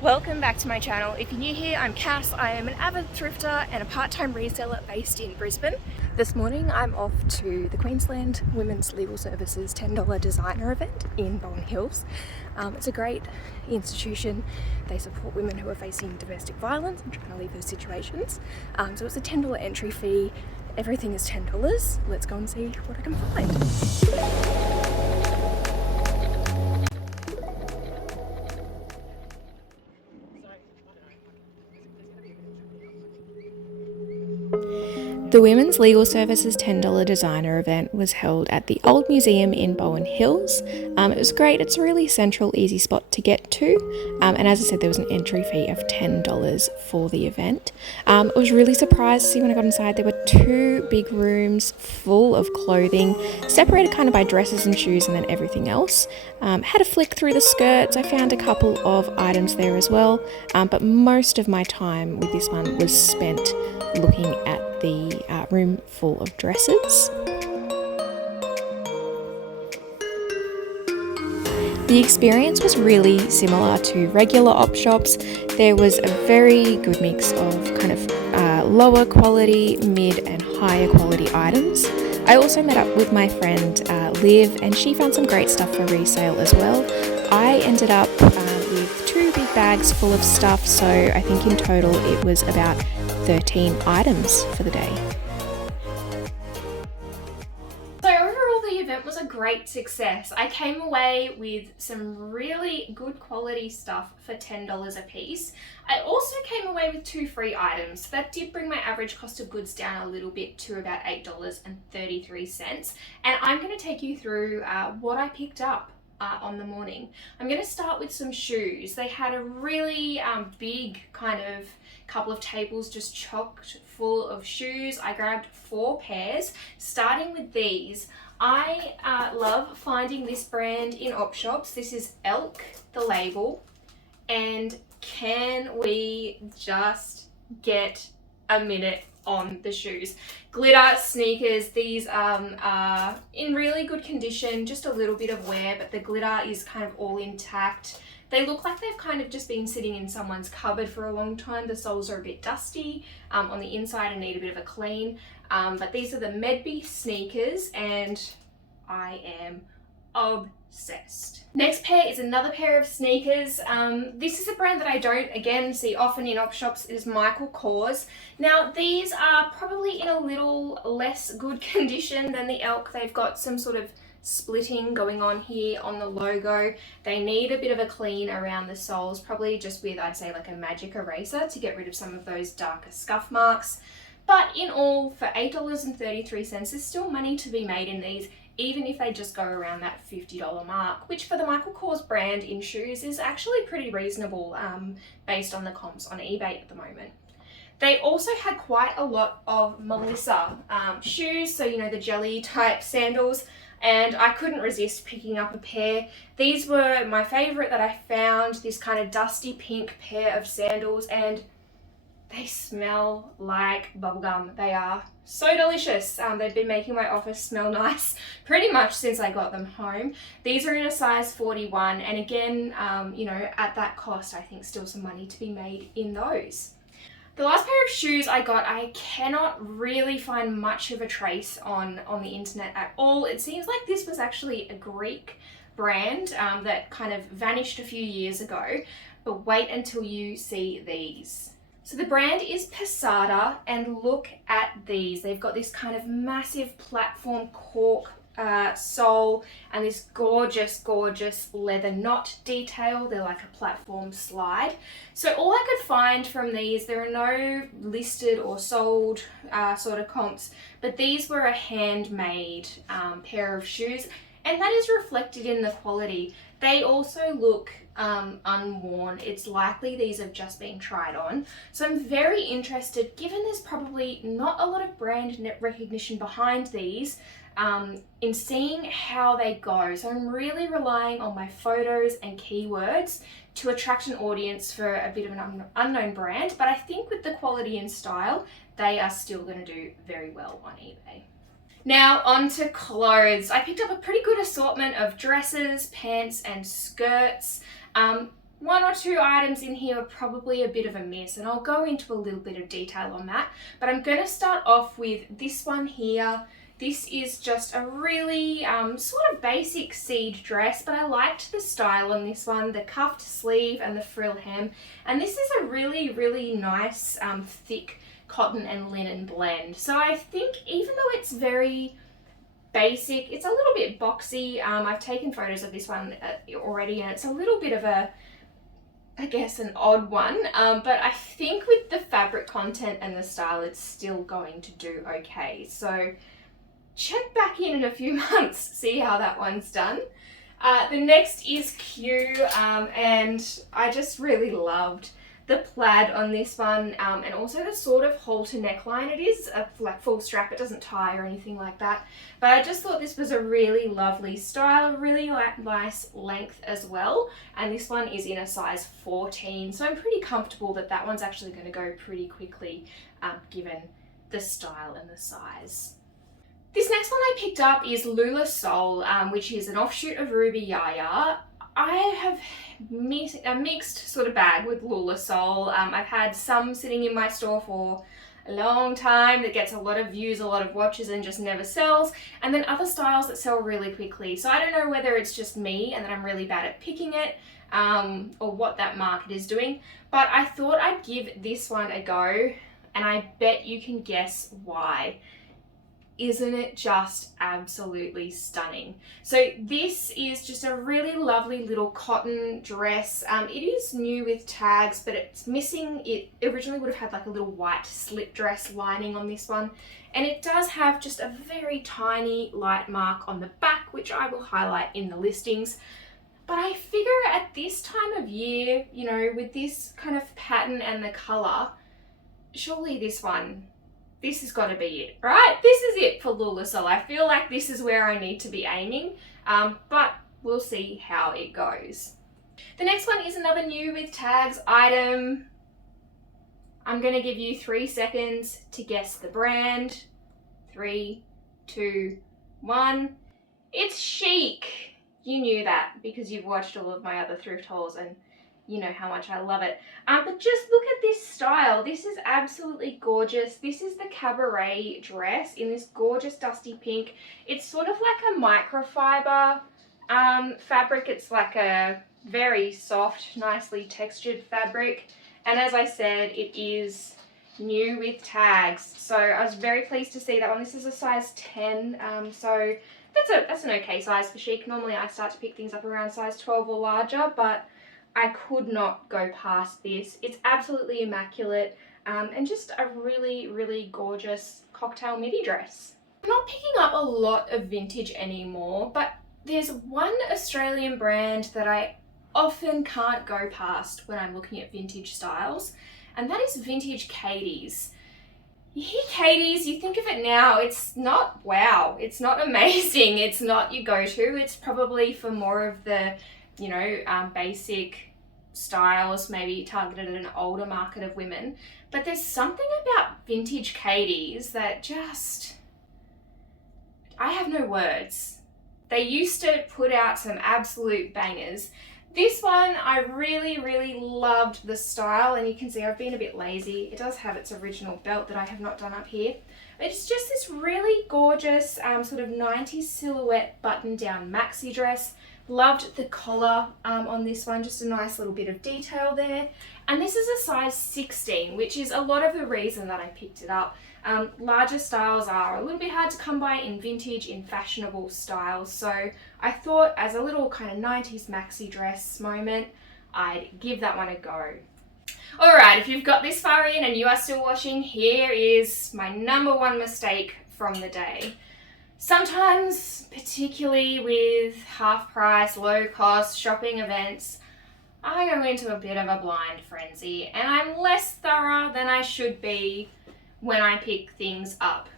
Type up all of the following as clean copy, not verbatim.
Welcome back to my channel. If you're new here, I'm Cass. I am an avid thrifter and a part-time reseller based in Brisbane. This morning I'm off to the Queensland Women's Legal Services $10 designer event in Bowen Hills. It's a great institution. They support women who are facing domestic violence and trying to leave those situations. So it's a $10 entry fee. Everything is $10. Let's go and see what I can find. The Women's Legal Services $10 designer event was held at the Old Museum in Bowen Hills. It was great. It's a really central, easy spot to get to. And as I said, there was an entry fee of $10 for the event. I was really surprised to see when I got inside there were two big rooms full of clothing, separated kind of by dresses and shoes and then everything else. Had a flick through the skirts. I found a couple of items there as well. But most of my time with this one was spent looking at the room full of dresses. The experience was really similar to regular op shops. There was a very good mix of kind of lower quality, mid and higher quality items. I also met up with my friend Liv, and she found some great stuff for resale as well. I ended up with two big bags full of stuff, so I think in total it was about 13 items for the day. So overall the event was a great success. I came away with some really good quality stuff for $10 a piece. I also came away with two free items. That did bring my average cost of goods down a little bit to about $8.33. And I'm going to take you through what I picked up on the morning. I'm going to start with some shoes. They had a really big kind of couple of tables just chocked full of shoes. I grabbed 4 pairs, starting with these. I love finding this brand in op shops. This is Elk, the label, and can we just get a minute on the shoes? Glitter sneakers. These are in really good condition, just a little bit of wear, but the glitter is kind of all intact. They look like they've kind of just been sitting in someone's cupboard for a long time. The soles are a bit dusty on the inside and need a bit of a clean. But these are the Medby sneakers and I am obsessed. Next pair is another pair of sneakers. This is a brand that I don't, again, see often in op shops. It is Michael Kors. Now, these are probably in a little less good condition than the Elk. They've got some sort of splitting going on here on the logo. They need a bit of a clean around the soles, probably just with, I'd say, like a magic eraser to get rid of some of those darker scuff marks. But in all, for $8.33, there's still money to be made in these, even if they just go around that $50 mark, which for the Michael Kors brand in shoes is actually pretty reasonable based on the comps on eBay at the moment. They also had quite a lot of Melissa shoes, so you know, the jelly type sandals, and I couldn't resist picking up a pair. These were my favorite that I found, this kind of dusty pink pair of sandals, and they smell like bubblegum. They are so delicious. They've been making my office smell nice pretty much since I got them home. These are in a size 41, and again, you know, at that cost, I think still some money to be made in those. The last pair of shoes I got, I cannot really find much of a trace on the internet at all. It seems like this was actually a Greek brand that kind of vanished a few years ago, but wait until you see these. So the brand is Posada, and look at these. They've got this kind of massive platform cork sole and this gorgeous leather knot detail. They're like a platform slide. So all I could find from these, there are no listed or sold sort of comps, but these were a handmade pair of shoes, and that is reflected in the quality. They also look unworn. It's likely these have just been tried on. So I'm very interested, given there's probably not a lot of brand recognition behind these, in seeing how they go. So I'm really relying on my photos and keywords to attract an audience for a bit of an unknown brand, but I think with the quality and style, they are still going to do very well on eBay. Now on to clothes. I picked up a pretty good assortment of dresses, pants and skirts. one or two items in here are probably a bit of a miss, and I'll go into a little bit of detail on that. But I'm going to start off with this one here. This is just a really sort of basic seed dress, but I liked the style on this one, the cuffed sleeve and the frill hem. And this is a really, really nice thick cotton and linen blend. So I think even though it's very basic, it's a little bit boxy. I've taken photos of this one already, and it's a little bit of a, I guess, an odd one, but I think with the fabric content and the style, it's still going to do okay. So check back in a few months, see how that one's done. The next is Q, and I just really loved the plaid on this one, and also the sort of halter neckline. It is a like full strap, it doesn't tie or anything like that, but I just thought this was a really lovely style, really nice length as well, and this one is in a size 14, so I'm pretty comfortable that that one's actually going to go pretty quickly given the style and the size. This next one I picked up is Lula Soul, which is an offshoot of Ruby Yaya. I have a mixed sort of bag with Lula Soul. I've had some sitting in my store for a long time that gets a lot of views, a lot of watches, and just never sells, and then other styles that sell really quickly. So I don't know whether it's just me and that I'm really bad at picking it, or what that market is doing, but I thought I'd give this one a go, and I bet you can guess why. Isn't it just absolutely stunning? So this is just a really lovely little cotton dress. It is new with tags, but it's missing, it originally would have had like a little white slip dress lining on this one. And it does have just a very tiny light mark on the back, which I will highlight in the listings. But I figure at this time of year, you know, with this kind of pattern and the color, surely this has got to be it, right? This is it for Lula Soul. I feel like this is where I need to be aiming, but we'll see how it goes. The next one is another new with tags item. I'm going to give you 3 seconds to guess the brand. 3, 2, 1. It's Chic. You knew that because you've watched all of my other thrift hauls and you know how much I love it. But just look at this style. This is absolutely gorgeous. This is the cabaret dress in this gorgeous dusty pink. It's sort of like a microfiber fabric. It's like a very soft, nicely textured fabric. And as I said, it is new with tags. So I was very pleased to see that one. This is a size 10, so that's an okay size for Chic. Normally I start to pick things up around size 12 or larger, but I could not go past this. It's absolutely immaculate, and just a really, really gorgeous cocktail midi dress. I'm not picking up a lot of vintage anymore, but there's one Australian brand that I often can't go past when I'm looking at vintage styles, and that is Vintage Katie's. You hear Katie's, you think of it now, it's not wow, it's not amazing, it's not your go-to. It's probably for more of the, you know, basic styles, maybe targeted at an older market of women. But there's something about Vintage Katie's that just, I have no words. They used to put out some absolute bangers. This one, I really, really loved the style, and you can see I've been a bit lazy. It does have its original belt that I have not done up here. It's just this really gorgeous sort of 90s silhouette button-down maxi dress. Loved the collar on this one, just a nice little bit of detail there. And this is a size 16, which is a lot of the reason that I picked it up. Larger styles are a little bit hard to come by in vintage, in fashionable styles. So I thought as a little kind of 90s maxi dress moment, I'd give that one a go. Alright, if you've got this far in and you are still watching, here is my number one mistake from the day. Sometimes, particularly with half price, low cost shopping events, I go into a bit of a blind frenzy, and I'm less thorough than I should be when I pick things up.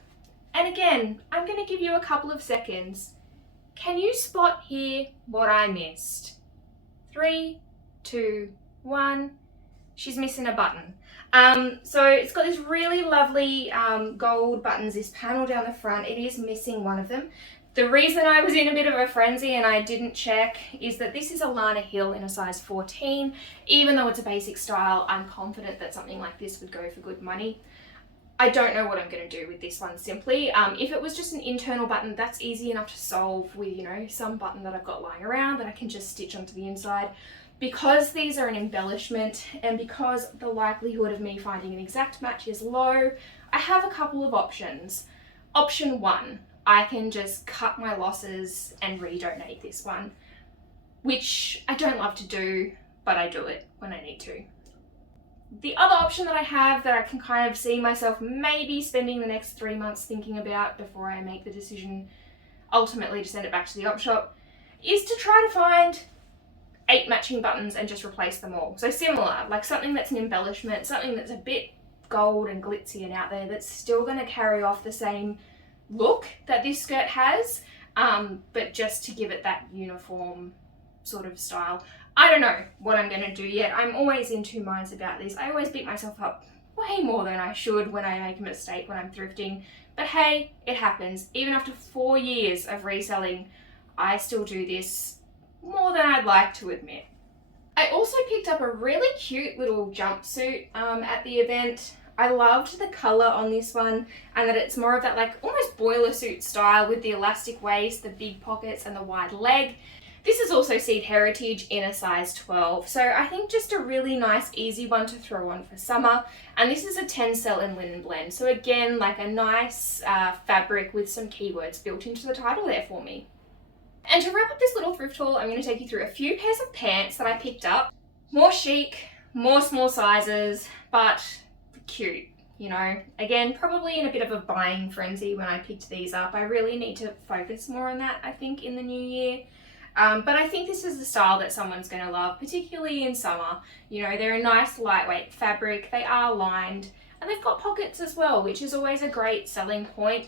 And again, I'm going to give you a couple of seconds. Can you spot here what I missed? 3, 2, 1. She's missing a button. So it's got this really lovely gold buttons, this panel down the front. It is missing one of them. The reason I was in a bit of a frenzy and I didn't check is that this is a Lana Hill in a size 14. Even though it's a basic style, I'm confident that something like this would go for good money. I don't know what I'm going to do with this one simply. If it was just an internal button, that's easy enough to solve with, you know, some button that I've got lying around that I can just stitch onto the inside. Because these are an embellishment and because the likelihood of me finding an exact match is low, I have a couple of options. Option 1, I can just cut my losses and redonate this one, which I don't love to do, but I do it when I need to. The other option that I have that I can kind of see myself maybe spending the next 3 months thinking about before I make the decision ultimately to send it back to the op shop is to try to find 8 matching buttons and just replace them all. So similar, like something that's an embellishment, something that's a bit gold and glitzy and out there that's still going to carry off the same look that this skirt has, but just to give it that uniform sort of style. I don't know what I'm going to do yet. I'm always in two minds about this. I always beat myself up way more than I should when I make a mistake when I'm thrifting. But hey, it happens. Even after 4 years of reselling, I still do this more than I'd like to admit. I also picked up a really cute little jumpsuit at the event. I loved the colour on this one and that it's more of that like almost boiler suit style with the elastic waist, the big pockets and the wide leg. This is also Seed Heritage in a size 12, so I think just a really nice easy one to throw on for summer. And this is a tencel and linen blend, so again like a nice fabric with some keywords built into the title there for me. And to wrap up this little thrift haul, I'm going to take you through a few pairs of pants that I picked up. More chic, more small sizes, but cute, you know. Again, probably in a bit of a buying frenzy when I picked these up. I really need to focus more on that, I think, in the new year. But I think this is the style that someone's going to love, particularly in summer. You know, they're a nice lightweight fabric, they are lined, and they've got pockets as well, which is always a great selling point.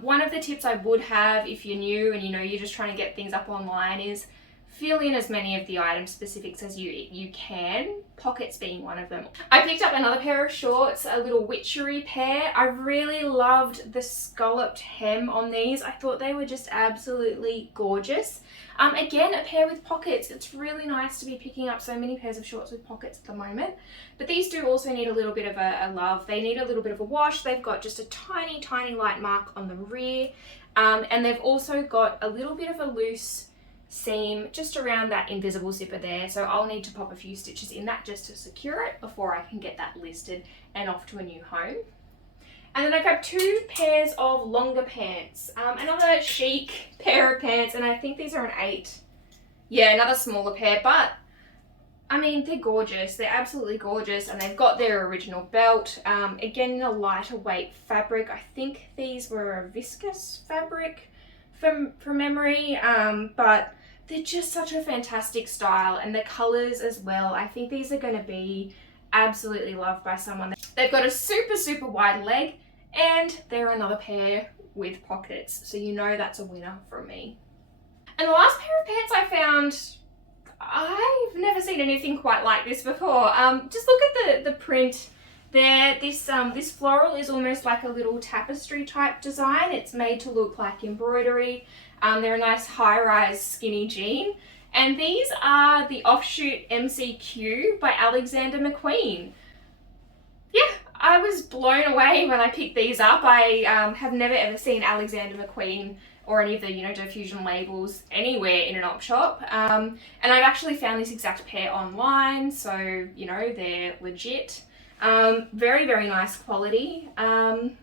One of the tips I would have if you're new and you know you're just trying to get things up online is fill in as many of the item specifics as you can, pockets being one of them. I picked up another pair of shorts, a little witchery pair. I really loved the scalloped hem on these. I thought they were just absolutely gorgeous. Again, a pair with pockets. It's really nice to be picking up so many pairs of shorts with pockets at the moment. But these do also need a little bit of a love. They need a little bit of a wash. They've got just a tiny, tiny light mark on the rear. And they've also got a little bit of a loose seam just around that invisible zipper there, so I'll need to pop a few stitches in that just to secure it before I can get that listed and off to a new home. And then I grabbed 2 pairs of longer pants, another chic pair of pants, and I think these are an 8. Yeah, another smaller pair, but I mean, they're gorgeous. They're absolutely gorgeous, and they've got their original belt. Again, in a lighter weight fabric. I think these were a viscose fabric from memory, but they're just such a fantastic style, and the colours as well. I think these are going to be absolutely loved by someone. They've got a super, super wide leg, and they're another pair with pockets, so you know that's a winner from me. And the last pair of pants I found, I've never seen anything quite like this before. Just look at the print there. This floral is almost like a little tapestry type design. It's made to look like embroidery. They're a nice high-rise skinny jean. And these are the Offshoot MCQ by Alexander McQueen. Yeah, I was blown away when I picked these up. I have never ever seen Alexander McQueen or any of the, you know, diffusion labels anywhere in an op shop. And I've actually found this exact pair online, so, you know, they're legit. Very, very nice quality. And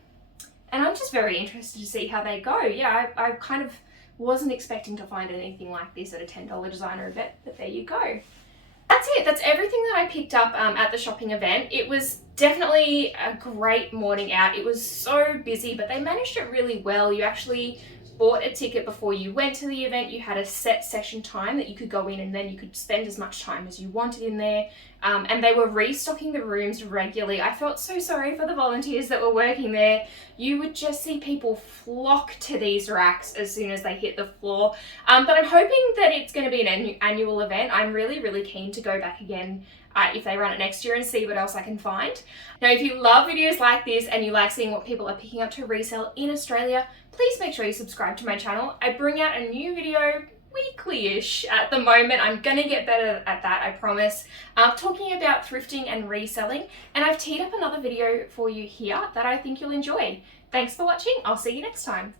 I'm just very interested to see how they go. Yeah, I kind of wasn't expecting to find anything like this at a $10 designer event, but there you go. That's it. That's everything that I picked up at the shopping event. It was definitely a great morning out. It was so busy, but they managed it really well. You actually bought a ticket before you went to the event. You had a set session time that you could go in, and then you could spend as much time as you wanted in there. And they were restocking the rooms regularly. I felt so sorry for the volunteers that were working there. You would just see people flock to these racks as soon as they hit the floor. But I'm hoping that it's going to be an annual event. I'm really, really keen to go back again if they run it next year and see what else I can find. Now, if you love videos like this and you like seeing what people are picking up to resell in Australia, please make sure you subscribe to my channel. I bring out a new video weekly-ish at the moment. I'm gonna get better at that, I promise. Talking about thrifting and reselling, and I've teed up another video for you here that I think you'll enjoy. Thanks for watching. I'll see you next time.